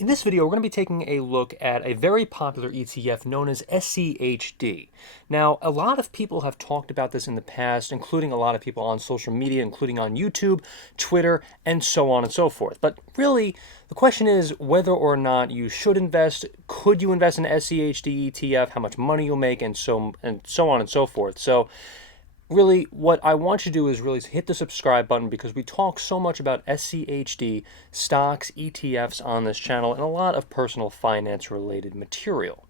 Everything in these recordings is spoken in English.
In this video, we're going to be taking a look at a very popular ETF known as SCHD. Now, a lot of people have talked about this in the past, including a lot of people on social media, including on YouTube, Twitter, and so on and so forth. But really, the question is whether or not you should invest. Could you invest in SCHD ETF? How much money you'll make, and so on and so forth. So really, what I want you to do is really hit the subscribe button because we talk so much about SCHD, stocks, ETFs on this channel, and a lot of personal finance related material.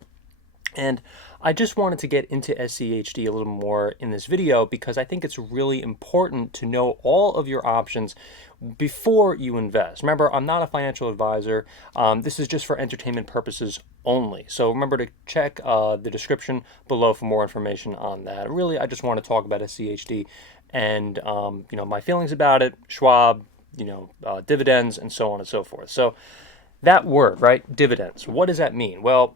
And I just wanted to get into SCHD a little more in this video because I think it's really important to know all of your options before you invest. Remember, I'm not a financial advisor. This is just for entertainment purposes only. So remember to check the description below for more information on that. Really, I just want to talk about SCHD and my feelings about it, Schwab, dividends, and so on and so forth. So that word, right, dividends, what does that mean? Well,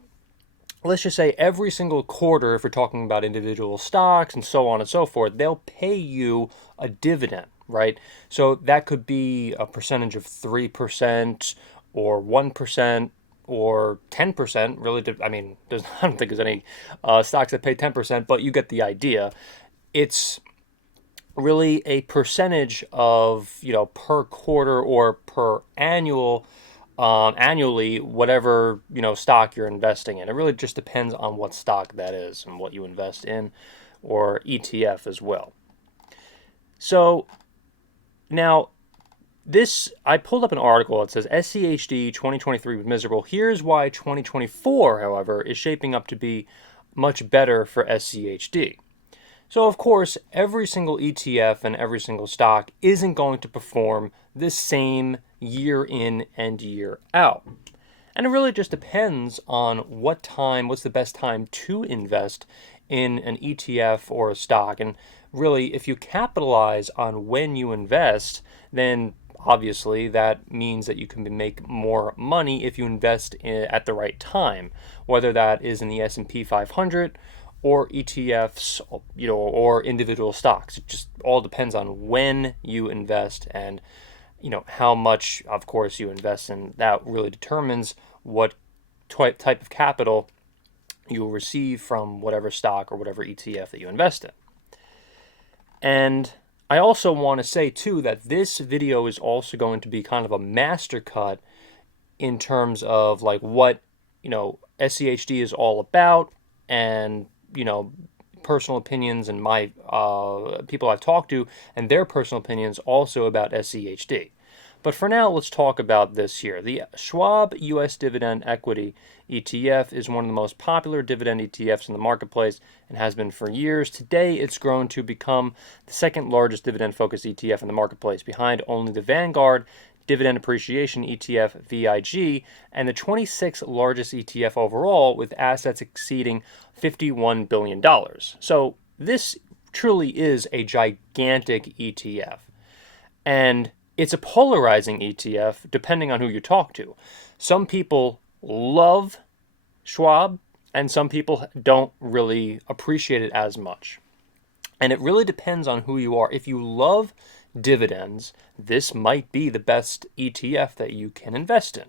let's just say every single quarter, if we're talking about individual stocks and so on and so forth, they'll pay you a dividend, right? So that could be a percentage of 3% or 1% or 10%. Really, I mean, I don't think there's any stocks that pay 10%, but you get the idea. It's really a percentage of, per quarter or per annually, whatever stock you're investing in. It really just depends on what stock that is and what you invest in, or ETF as well. So now I pulled up an article that says SCHD 2023 was miserable. Here's why 2024, however, is shaping up to be much better for SCHD. So, of course, every single ETF and every single stock isn't going to perform the same year in and year out. And it really just depends on what's the best time to invest in an ETF or a stock. And really, if you capitalize on when you invest, then obviously that means that you can make more money if you invest at the right time, whether that is in the S&P 500 or ETFs, or individual stocks. It just all depends on when you invest and, how much, of course, you invest in. That really determines what type of capital you will receive from whatever stock or whatever ETF that you invest in. And I also want to say, too, that this video is also going to be kind of a master cut in terms of like what, SCHD is all about, and personal opinions and my people I've talked to and their personal opinions also about SCHD. But for now, let's talk about this here. The Schwab U.S. Dividend Equity ETF is one of the most popular dividend ETFs in the marketplace and has been for years. Today, it's grown to become the second largest dividend-focused ETF in the marketplace, behind only the Vanguard Dividend Appreciation ETF VIG, and the 26th largest ETF overall, with assets exceeding $51 billion. So this truly is a gigantic ETF. And it's a polarizing ETF depending on who you talk to. Some people love Schwab, and some people don't really appreciate it as much. And it really depends on who you are. If you love dividends, this might be the best ETF that you can invest in.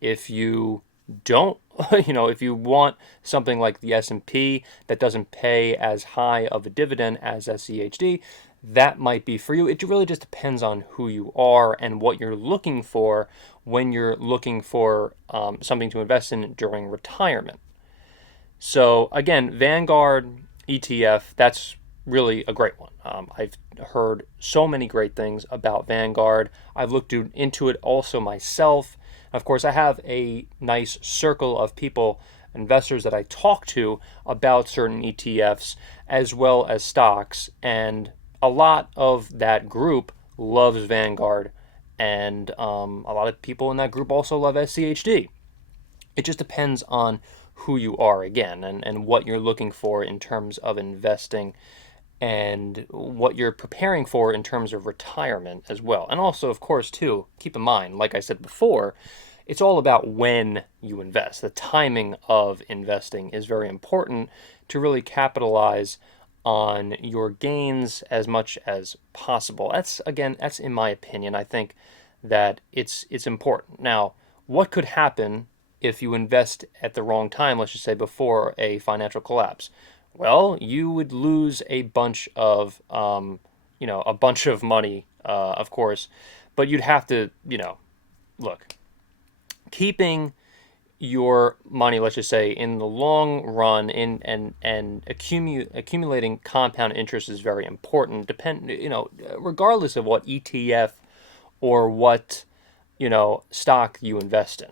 If you don't, if you want something like the S&P that doesn't pay as high of a dividend as SCHD, that might be for you. It really just depends on who you are and what you're looking for when you're looking for something to invest in during retirement. So again, Vanguard ETF, that's really a great one. I've heard so many great things about Vanguard. I've looked into it also myself. Of course, I have a nice circle of people, investors that I talk to about certain ETFs as well as stocks, and a lot of that group loves Vanguard, and a lot of people in that group also love SCHD. It just depends on who you are, again, and what you're looking for in terms of investing and what you're preparing for in terms of retirement as well. And also, of course, too, keep in mind, like I said before, it's all about when you invest. The timing of investing is very important to really capitalize on your gains as much as possible. That's in my opinion. I think that it's important. Now, what could happen if you invest at the wrong time, let's just say before a financial collapse? Well, you would lose a bunch of, a bunch of money, of course, but you'd have to, look, keeping your money, let's just say, in the long run, and accumulating compound interest is very important. Regardless of what ETF or what stock you invest in,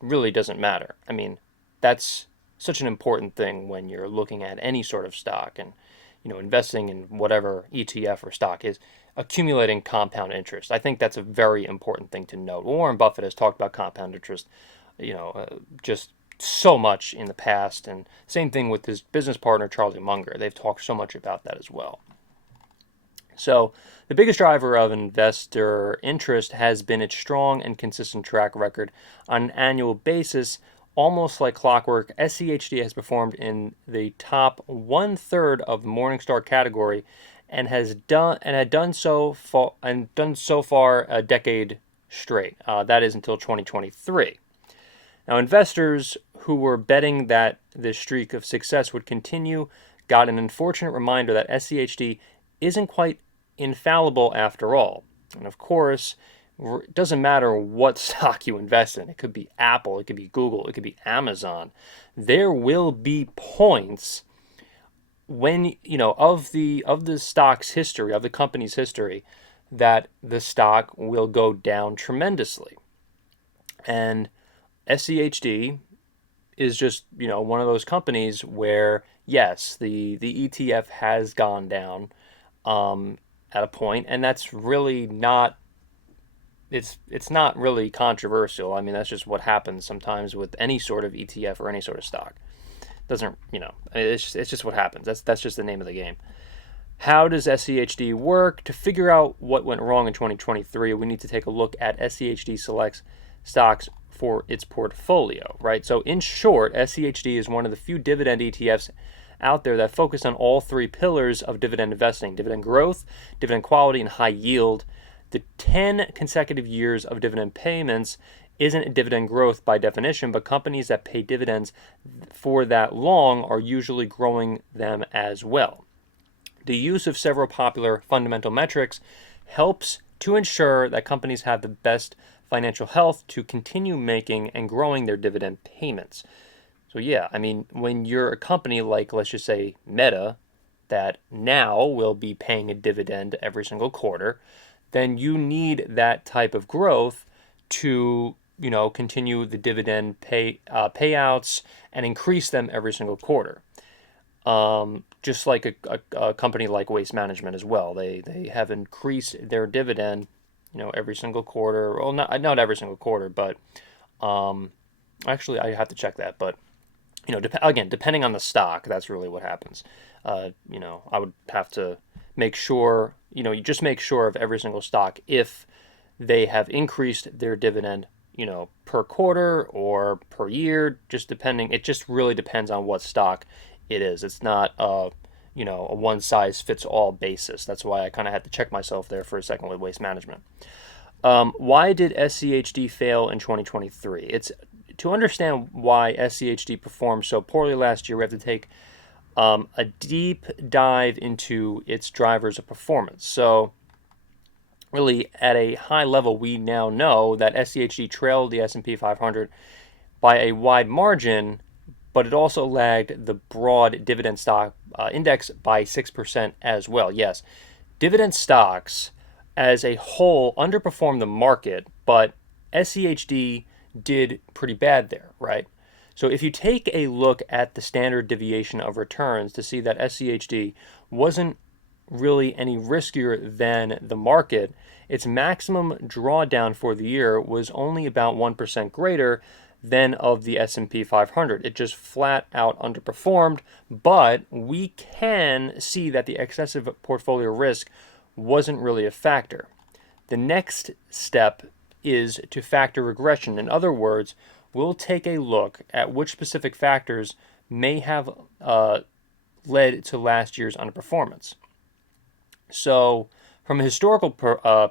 really doesn't matter. I mean, that's such an important thing when you're looking at any sort of stock, and investing in whatever ETF or stock is, accumulating compound interest. I think that's a very important thing to note. Warren Buffett has talked about compound interest, just so much in the past, and same thing with his business partner Charlie Munger. They've talked so much about that as well. So, the biggest driver of investor interest has been its strong and consistent track record on an annual basis. Almost like clockwork, SCHD has performed in the top 1/3 of the Morningstar category, and had done so far a decade straight. That is until 2023. Now, investors who were betting that this streak of success would continue got an unfortunate reminder that SCHD isn't quite infallible after all. And of course, it doesn't matter what stock you invest in. It could be Apple, it could be Google, it could be Amazon. There will be points when, of the stock's history, of the company's history, that the stock will go down tremendously. And SCHD is just, one of those companies where, yes, the ETF has gone down at a point, and that's really not, it's not really controversial. I mean, that's just what happens sometimes with any sort of ETF or any sort of stock. Doesn't, it's just what happens. That's just the name of the game. How does SCHD work? To figure out what went wrong in 2023, we need to take a look at SCHD selects stocks for its portfolio, right? So in short, SCHD is one of the few dividend ETFs out there that focus on all three pillars of dividend investing: dividend growth, dividend quality, and high yield. The 10 consecutive years of dividend payments isn't dividend growth by definition, but companies that pay dividends for that long are usually growing them as well. The use of several popular fundamental metrics helps to ensure that companies have the best financial health to continue making and growing their dividend payments. So yeah, I mean, when you're a company like, let's just say, Meta, that now will be paying a dividend every single quarter, then you need that type of growth to, continue the dividend payouts and increase them every single quarter. Just like a company like Waste Management as well. They have increased their dividend, every single quarter. Well, not every single quarter, but actually I have to check that. But again, depending on the stock, that's really what happens. I would have to make sure, you just make sure of every single stock if they have increased their dividend, per quarter or per year, just depending. It just really depends on what stock it is. It's not a one size fits all basis. That's why I kind of had to check myself there for a second with Waste Management. Why did SCHD fail in 2023? It's to understand why SCHD performed so poorly last year. We have to take a deep dive into its drivers of performance. So, really, at a high level, we now know that SCHD trailed the S&P 500 by a wide margin, but it also lagged the broad dividend stock index by 6% as well. Yes, dividend stocks as a whole underperformed the market, but SCHD did pretty bad there, right? So if you take a look at the standard deviation of returns to see that SCHD wasn't really any riskier than the market, its maximum drawdown for the year was only about 1% greater than of the S&P 500. It just flat out underperformed, but we can see that the excessive portfolio risk wasn't really a factor. The next step is to factor regression. In other words, we'll take a look at which specific factors may have led to last year's underperformance. So, From a historical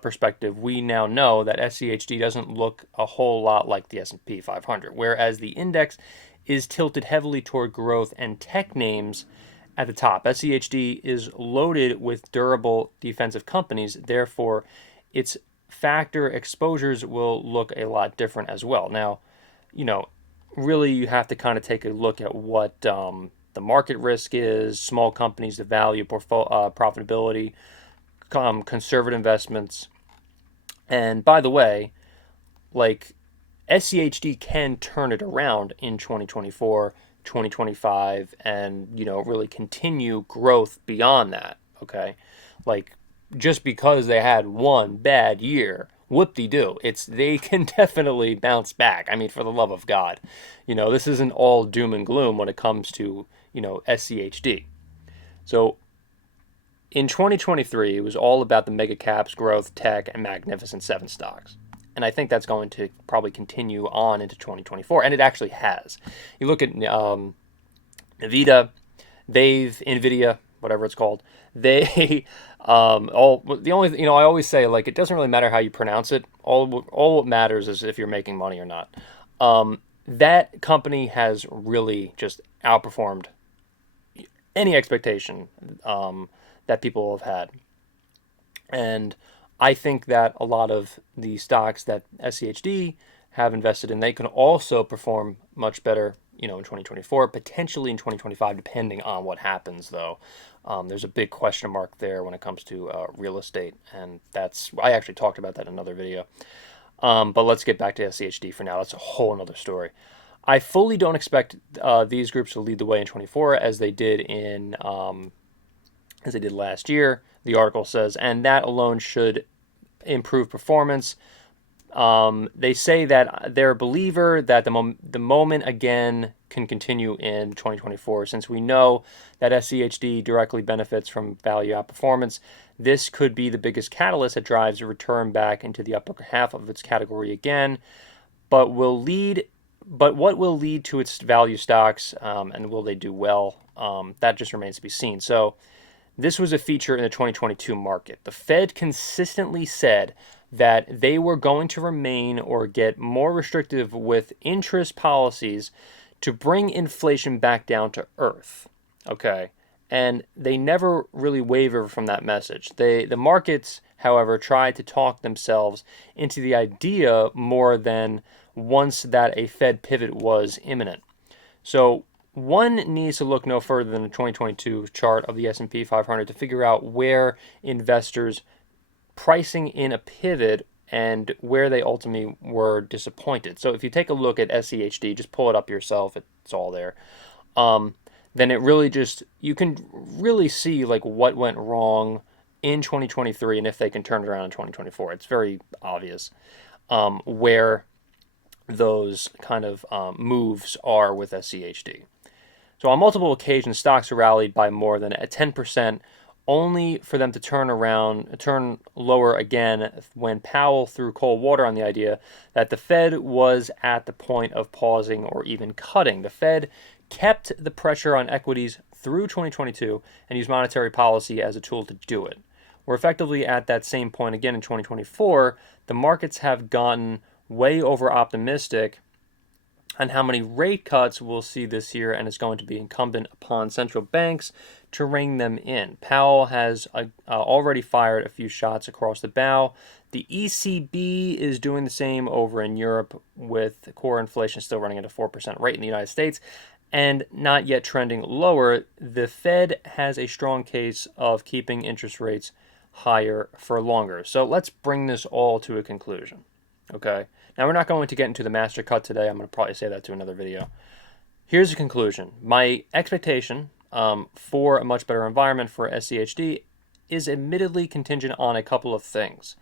perspective, we now know that SCHD doesn't look a whole lot like the S&P 500, whereas the index is tilted heavily toward growth and tech names at the top. SCHD is loaded with durable defensive companies, therefore, its factor exposures will look a lot different as well. Now, you know, really you have to kind of take a look at what the market risk is, small companies, the value, profitability, conservative investments. And by the way, like SCHD can turn it around in 2024, 2025, and really continue growth beyond that. Okay, like just because they had one bad year, whoop-de-doo, they can definitely bounce back. I mean, for the love of God, this isn't all doom and gloom when it comes to SCHD. So in 2023, it was all about the mega caps, growth, tech, and Magnificent Seven stocks. And I think that's going to probably continue on into 2024, and it actually has. You look at NVIDIA, whatever it's called. They the only I always say, like, it doesn't really matter how you pronounce it. All what matters is if you're making money or not. That company has really just outperformed any expectation that people have had. And I think that a lot of the stocks that SCHD have invested in, they can also perform much better, in 2024, potentially in 2025, depending on what happens, though. There's a big question mark there when it comes to real estate, and I actually talked about that in another video. But let's get back to SCHD for now. That's a whole other story. I fully don't expect these groups to lead the way in 24 as they did last year. The article says, and that alone should improve performance. They say that they're a believer that the moment again can continue in 2024. Since we know that SCHD directly benefits from value outperformance, this could be the biggest catalyst that drives a return back into the upper half of its category again. But what will lead to its value stocks, and will they do well? That just remains to be seen. So this was a feature in the 2022 market. The Fed consistently said that they were going to remain or get more restrictive with interest policies to bring inflation back down to earth. Okay. And they never really wavered from that message. The markets, however, tried to talk themselves into the idea more than once that a Fed pivot was imminent. So one needs to look no further than the 2022 chart of the S&P 500 to figure out where investors pricing in a pivot and where they ultimately were disappointed. So if you take a look at SCHD, just pull it up yourself, it's all there. Then it really you can really see like what went wrong in 2023 and if they can turn it around in 2024. It's very obvious where those kind of moves are with SCHD. So on multiple occasions, stocks are rallied by more than 10%, only for them to turn lower again when Powell threw cold water on the idea that the Fed was at the point of pausing or even cutting. The Fed kept the pressure on equities through 2022 and used monetary policy as a tool to do it. We're effectively at that same point again in 2024. The markets have gotten way over optimistic on how many rate cuts we'll see this year, and it's going to be incumbent upon central banks to rein them in. Powell has already fired a few shots across the bow. The ECB is doing the same over in Europe, with core inflation still running at a 4% rate in the United States and not yet trending lower. The Fed has a strong case of keeping interest rates higher for longer. So let's bring this all to a conclusion. Okay. Now, we're not going to get into the master cut today. I'm going to probably say that to another video. Here's the conclusion. My expectation for a much better environment for SCHD is admittedly contingent on a couple of things.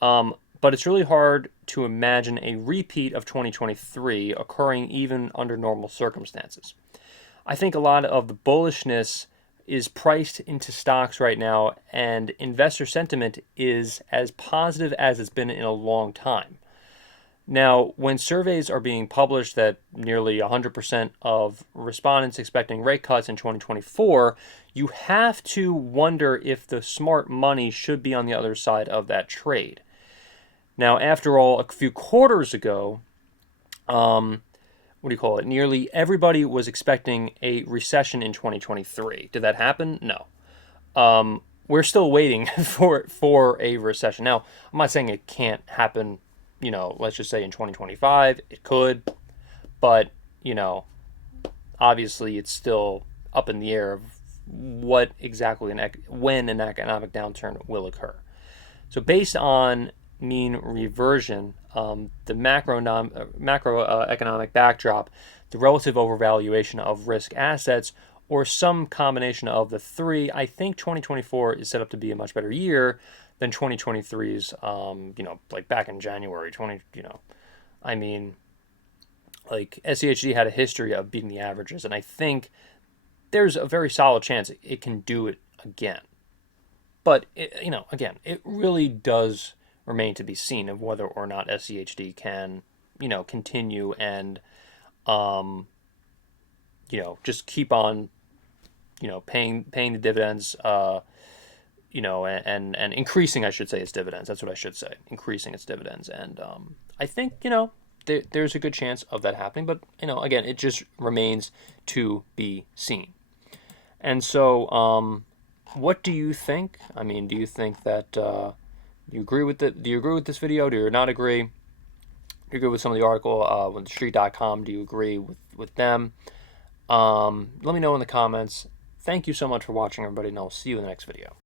But it's really hard to imagine a repeat of 2023 occurring even under normal circumstances. I think a lot of the bullishness is priced into stocks right now, and investor sentiment is as positive as it's been in a long time. Now, when surveys are being published that nearly 100% of respondents expecting rate cuts in 2024, you have to wonder if the smart money should be on the other side of that trade. Now, after all, a few quarters ago, nearly everybody was expecting a recession in 2023. Did that happen? No. We're still waiting for a recession. Now, I'm not saying it can't happen, let's just say in 2025. It could, but, obviously it's still up in the air of what exactly when an economic downturn will occur. So based on mean reversion, the macroeconomic backdrop, the relative overvaluation of risk assets, or some combination of the three, I think 2024 is set up to be a much better year than 2023's. Like back in January 20. Like SCHD had a history of beating the averages, and I think there's a very solid chance it can do it again. But again, it really does remain to be seen of whether or not SCHD can, continue and, just keep on, paying the dividends, and increasing, I should say, its dividends. That's what I should say, increasing its dividends. And I think, there's a good chance of that happening. But, again, it just remains to be seen. And so, what do you think? I mean, do you think that you agree with it? Do you agree with this video? Do you not agree? Do you agree with some of the article with street.com? Do you agree with them? Let me know in the comments. Thank you so much for watching, everybody, and I'll see you in the next video.